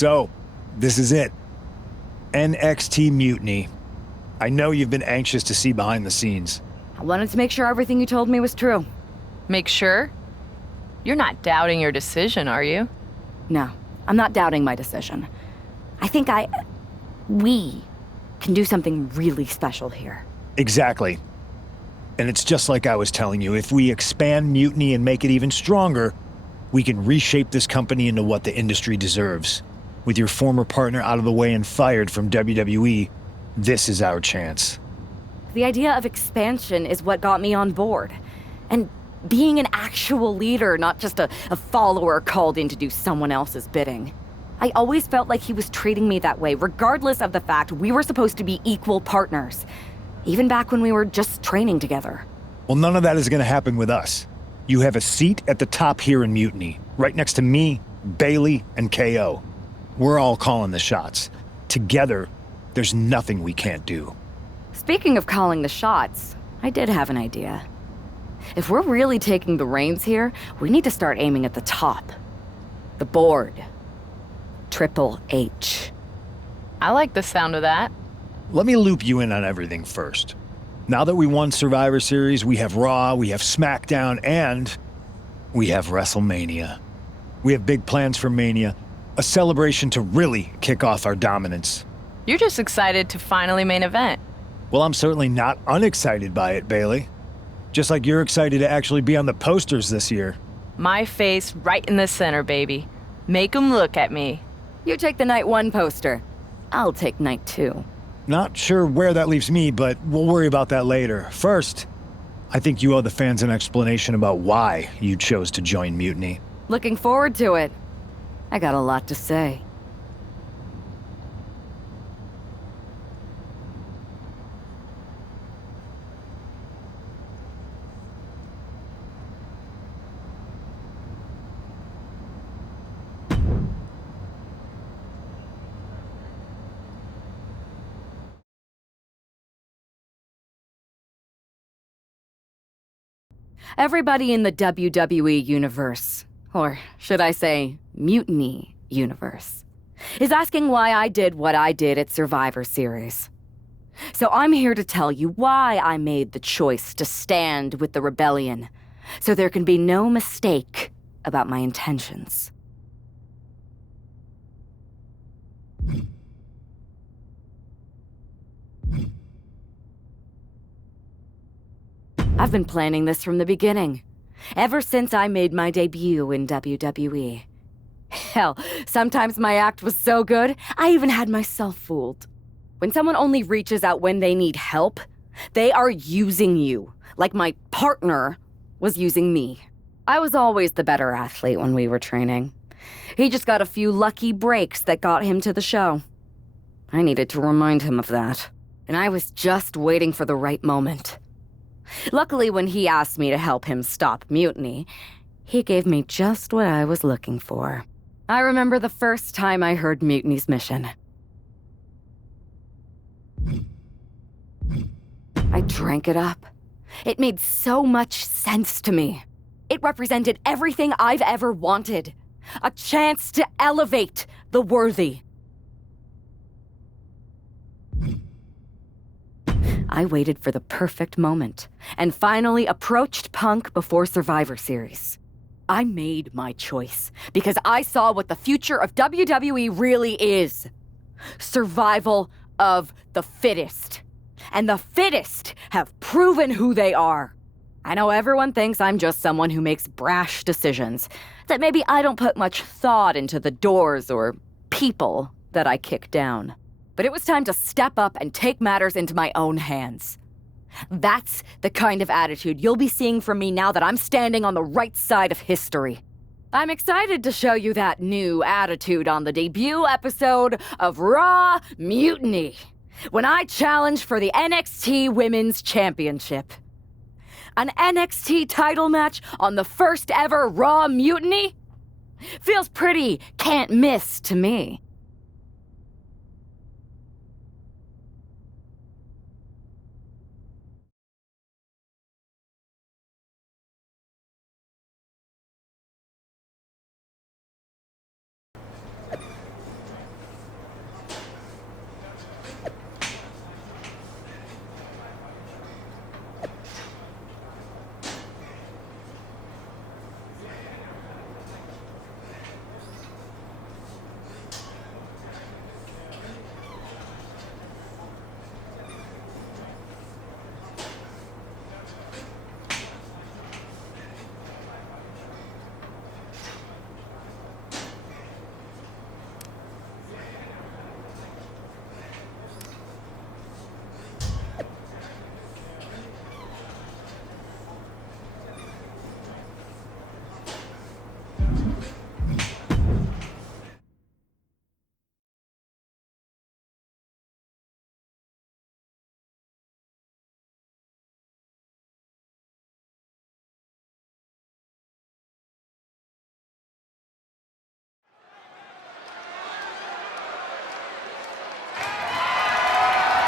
So, this is it. NXT Mutiny. I know you've been anxious to see behind the scenes. I wanted to make sure everything you told me was true. Make sure? You're not doubting your decision, are you? No, I'm not doubting my decision. I think we can do something really special here. Exactly. And it's just like I was telling you, if we expand Mutiny and make it even stronger, we can reshape this company into what the industry deserves. With your former partner out of the way and fired from WWE, this is our chance. The idea of expansion is what got me on board. And being an actual leader, not just a follower called in to do someone else's bidding. I always felt like he was treating me that way, regardless of the fact we were supposed to be equal partners. Even back when we were just training together. Well, none of that is going to happen with us. You have a seat at the top here in Mutiny, right next to me, Bailey, and KO. We're all calling the shots. Together, there's nothing we can't do. Speaking of calling the shots, I did have an idea. If we're really taking the reins here, we need to start aiming at the top. The board. Triple H. I like the sound of that. Let me loop you in on everything first. Now that we won Survivor Series, we have Raw, we have SmackDown, and we have WrestleMania. We have big plans for Mania, a celebration to really kick off our dominance. You're just excited to finally main event. Well, I'm certainly not unexcited by it, Bailey. Just like you're excited to actually be on the posters this year. My face right in the center, baby. Make 'em look at me. You take the night 1 poster. I'll take night 2. Not sure where that leaves me, but we'll worry about that later. First, I think you owe the fans an explanation about why you chose to join Mutiny. Looking forward to it. I got a lot to say. Everybody in the WWE universe, or should I say, Mutiny universe, is asking why I did what I did at Survivor Series. So I'm here to tell you why I made the choice to stand with the rebellion, so there can be no mistake about my intentions. I've been planning this from the beginning, ever since I made my debut in WWE. Hell, sometimes my act was so good, I even had myself fooled. When someone only reaches out when they need help, they are using you, like my partner was using me. I was always the better athlete when we were training. He just got a few lucky breaks that got him to the show. I needed to remind him of that, and I was just waiting for the right moment. Luckily, when he asked me to help him stop Mutiny, he gave me just what I was looking for. I remember the first time I heard Mutiny's mission. I drank it up. It made so much sense to me. It represented everything I've ever wanted. A chance to elevate the worthy. I waited for the perfect moment, and finally approached Punk before Survivor Series. I made my choice, because I saw what the future of WWE really is. Survival of the fittest. And the fittest have proven who they are. I know everyone thinks I'm just someone who makes brash decisions, that maybe I don't put much thought into the doors or people that I kick down. But it was time to step up and take matters into my own hands. That's the kind of attitude you'll be seeing from me now that I'm standing on the right side of history. I'm excited to show you that new attitude on the debut episode of Raw Mutiny, when I challenge for the NXT Women's Championship. An NXT title match on the first ever Raw Mutiny? Feels pretty can't miss to me.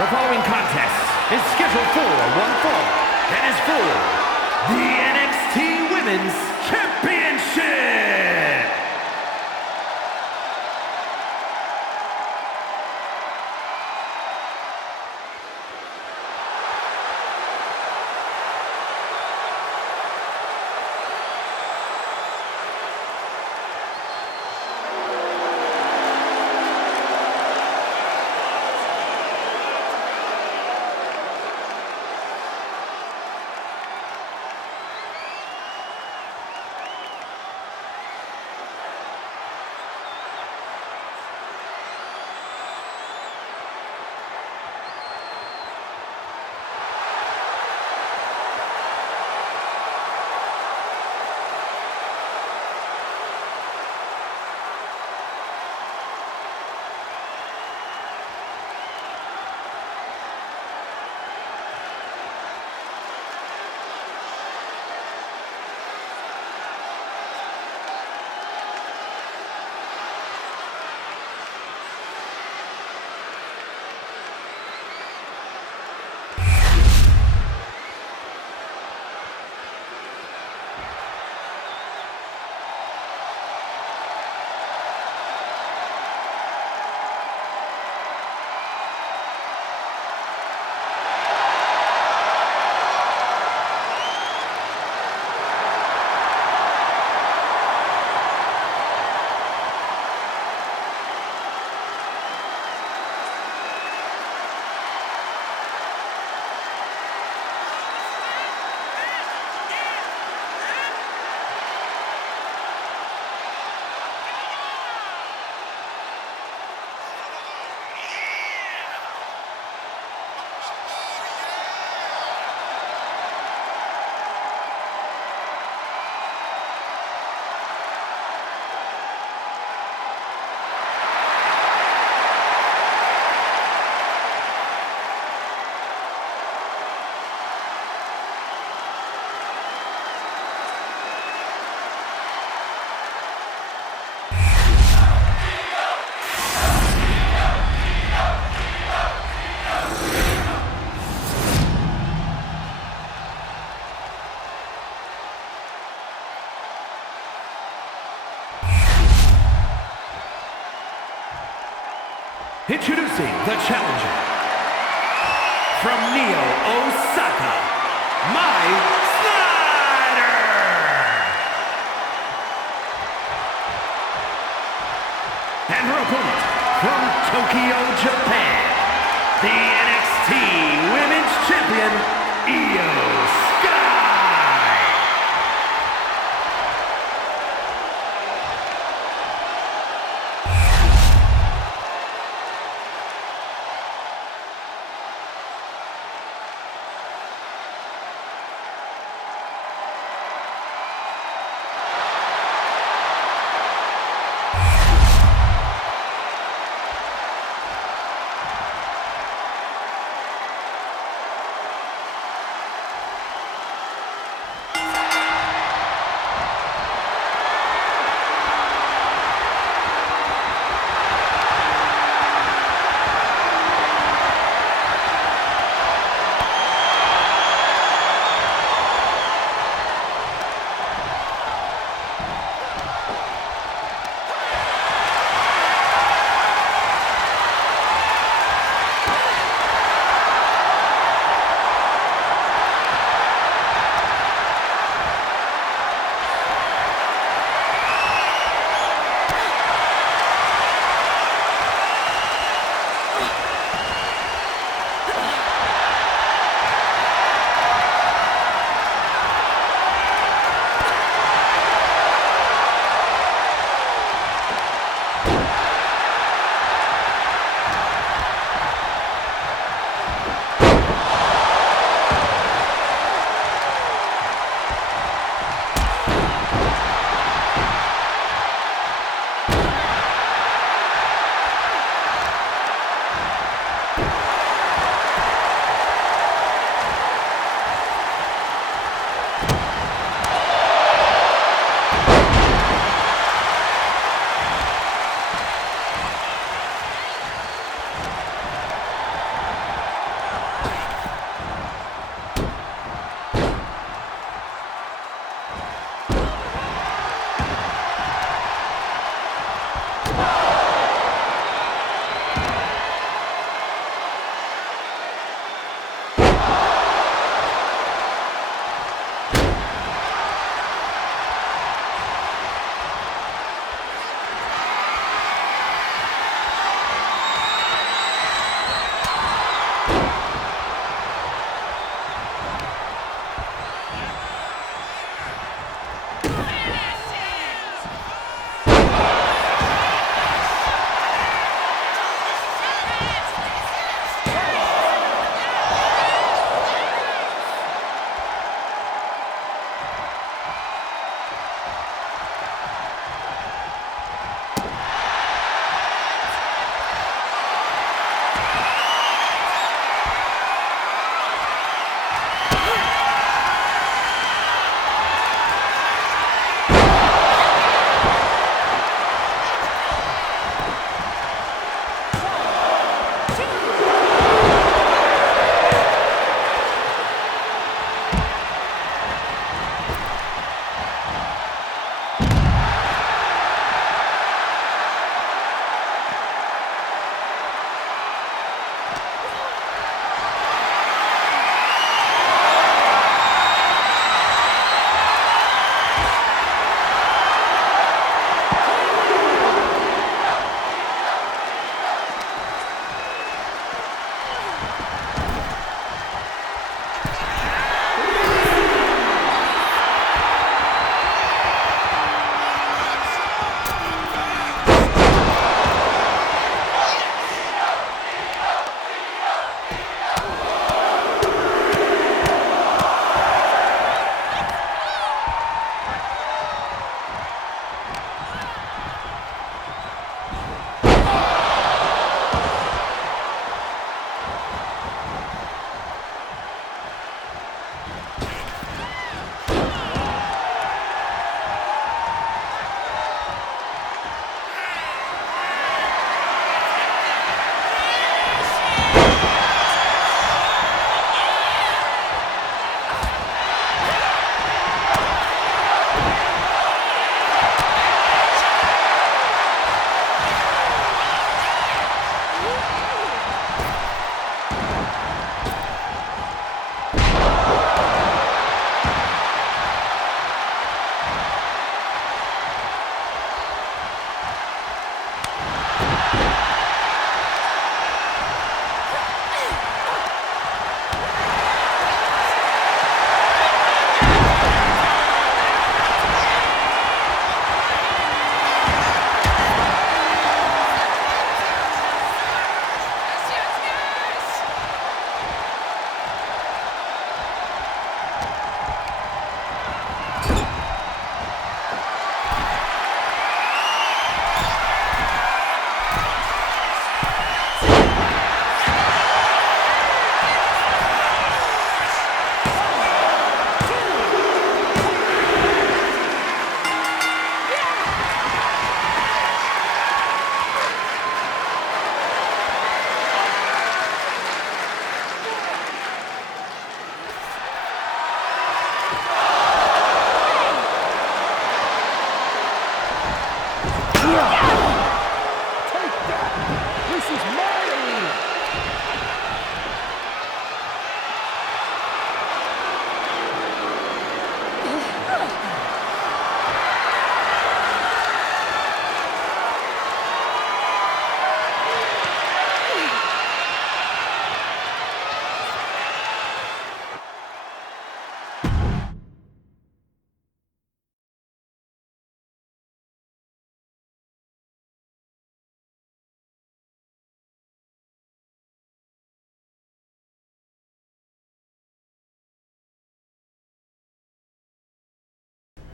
The following contest is scheduled for one fall and is for the NXT Women's Championship. Introducing the challenger from Neo, Osaka, Slider. And her opponent from Tokyo, Japan, the NXT Women's Champion, Io Sky.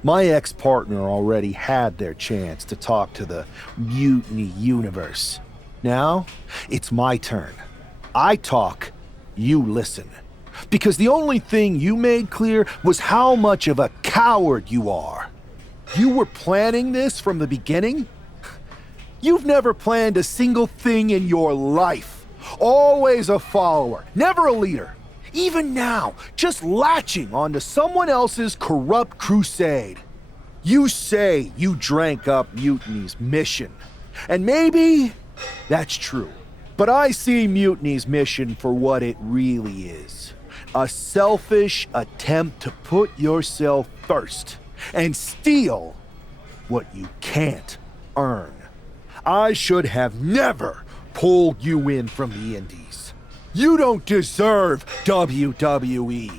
My ex-partner already had their chance to talk to the Mutiny universe. Now, it's my turn. I talk, you listen. Because the only thing you made clear was how much of a coward you are. You were planning this from the beginning? You've never planned a single thing in your life. Always a follower, never a leader. Even now, just latching onto someone else's corrupt crusade. You say you drank up Mutiny's mission. And maybe that's true. But I see Mutiny's mission for what it really is. A selfish attempt to put yourself first and steal what you can't earn. I should have never pulled you in from the Indies. You don't deserve WWE.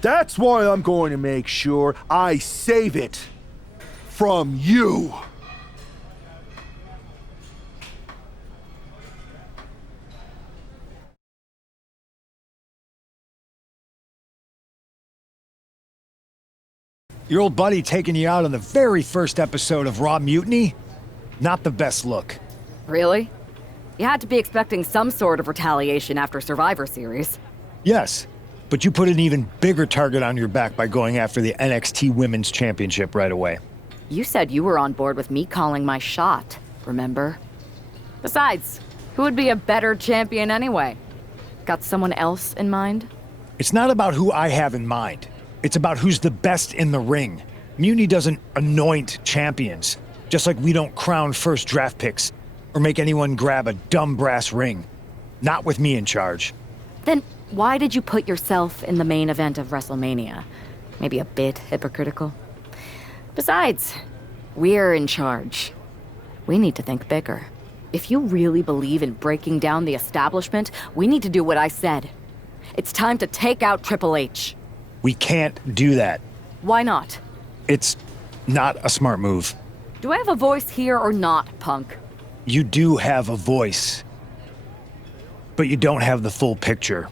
That's why I'm going to make sure I save it from you. Your old buddy taking you out on the very first episode of Raw Mutiny? Not the best look. Really? You had to be expecting some sort of retaliation after Survivor Series. Yes, but you put an even bigger target on your back by going after the NXT Women's Championship right away. You said you were on board with me calling my shot, remember? Besides, who would be a better champion anyway? Got someone else in mind? It's not about who I have in mind. It's about who's the best in the ring. Mutiny doesn't anoint champions, just like we don't crown first draft picks or make anyone grab a dumb brass ring. Not with me in charge. Then why did you put yourself in the main event of WrestleMania? Maybe a bit hypocritical? Besides, we're in charge. We need to think bigger. If you really believe in breaking down the establishment, we need to do what I said. It's time to take out Triple H. We can't do that. Why not? It's not a smart move. Do I have a voice here or not, punk? You do have a voice, but you don't have the full picture.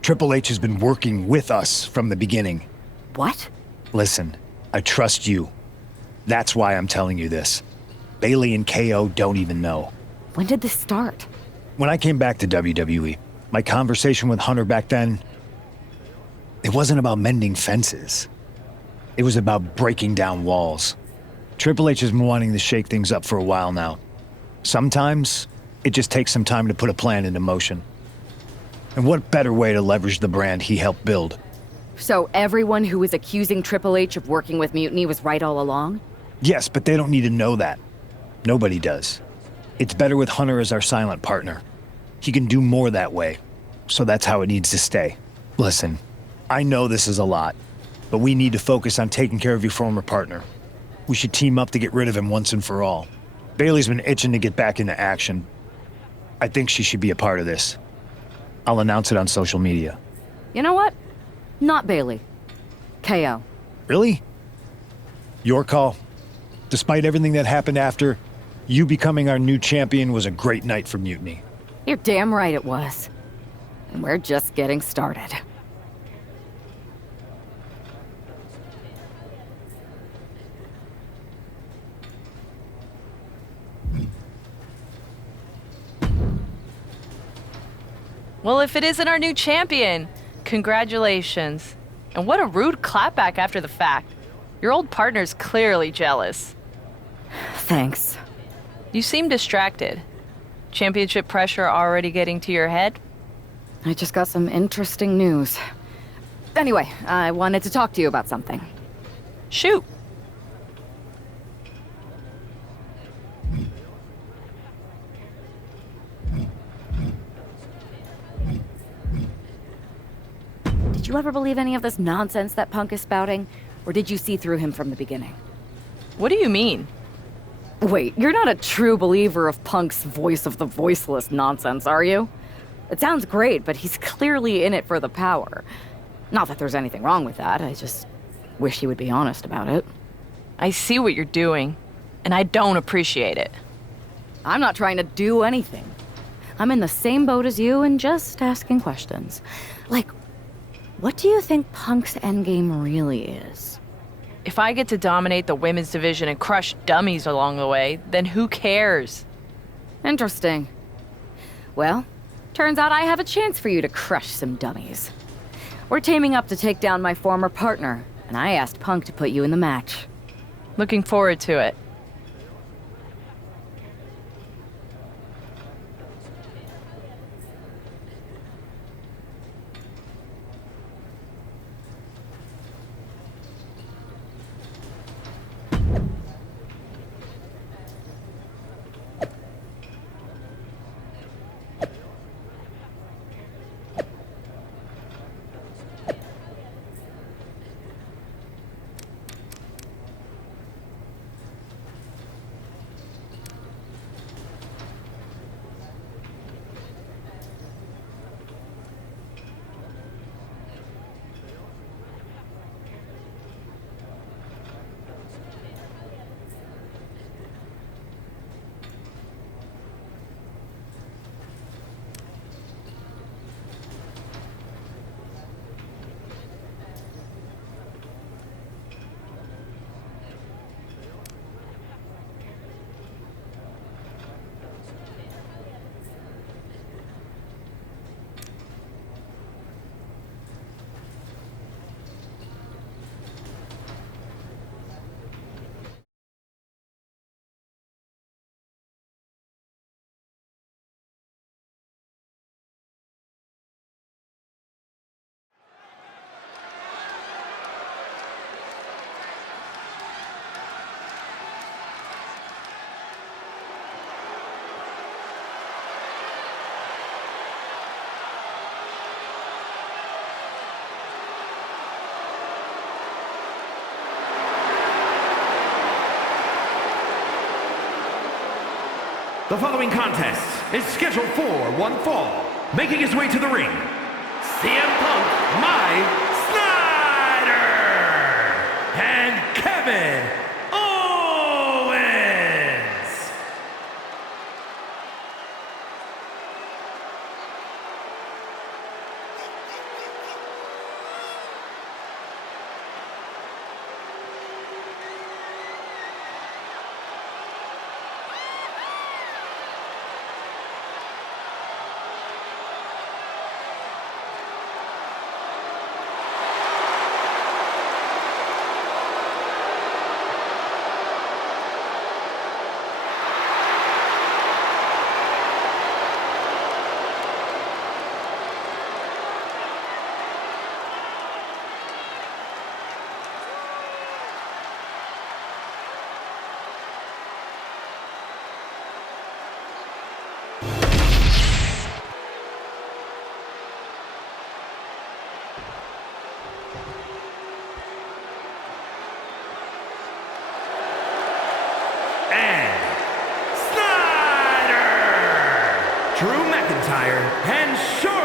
Triple H has been working with us from the beginning. What? Listen, I trust you. That's why I'm telling you this. Bailey and KO don't even know. When did this start? When I came back to WWE, my conversation with Hunter back then, it wasn't about mending fences. It was about breaking down walls. Triple H has been wanting to shake things up for a while now. Sometimes, it just takes some time to put a plan into motion. And what better way to leverage the brand he helped build? So everyone who was accusing Triple H of working with Mutiny was right all along? Yes, but they don't need to know that. Nobody does. It's better with Hunter as our silent partner. He can do more that way. So that's how it needs to stay. Listen, I know this is a lot, but we need to focus on taking care of your former partner. We should team up to get rid of him once and for all. Bailey's been itching to get back into action. I think she should be a part of this. I'll announce it on social media. You know what? Not Bailey. KO. Really? Your call. Despite everything that happened after, you becoming our new champion was a great night for Mutiny. You're damn right it was. And we're just getting started. Well, if it isn't our new champion, congratulations. And what a rude clapback after the fact. Your old partner's clearly jealous. Thanks. You seem distracted. Championship pressure already getting to your head? I just got some interesting news. Anyway, I wanted to talk to you about something. Shoot. Did you ever believe any of this nonsense that Punk is spouting? Or did you see through him from the beginning? What do you mean? Wait, you're not a true believer of Punk's voice of the voiceless nonsense, are you? It sounds great, but he's clearly in it for the power. Not that there's anything wrong with that, I just wish he would be honest about it. I see what you're doing, and I don't appreciate it. I'm not trying to do anything. I'm in the same boat as you and just asking questions. Like, what do you think Punk's endgame really is? If I get to dominate the women's division and crush dummies along the way, then who cares? Interesting. Well, turns out I have a chance for you to crush some dummies. We're teaming up to take down my former partner, and I asked Punk to put you in the match. Looking forward to it. The following contest is scheduled for one fall. Making his way to the ring, CM Punk, Snyder, and Kevin Owens. Drew McIntyre and Short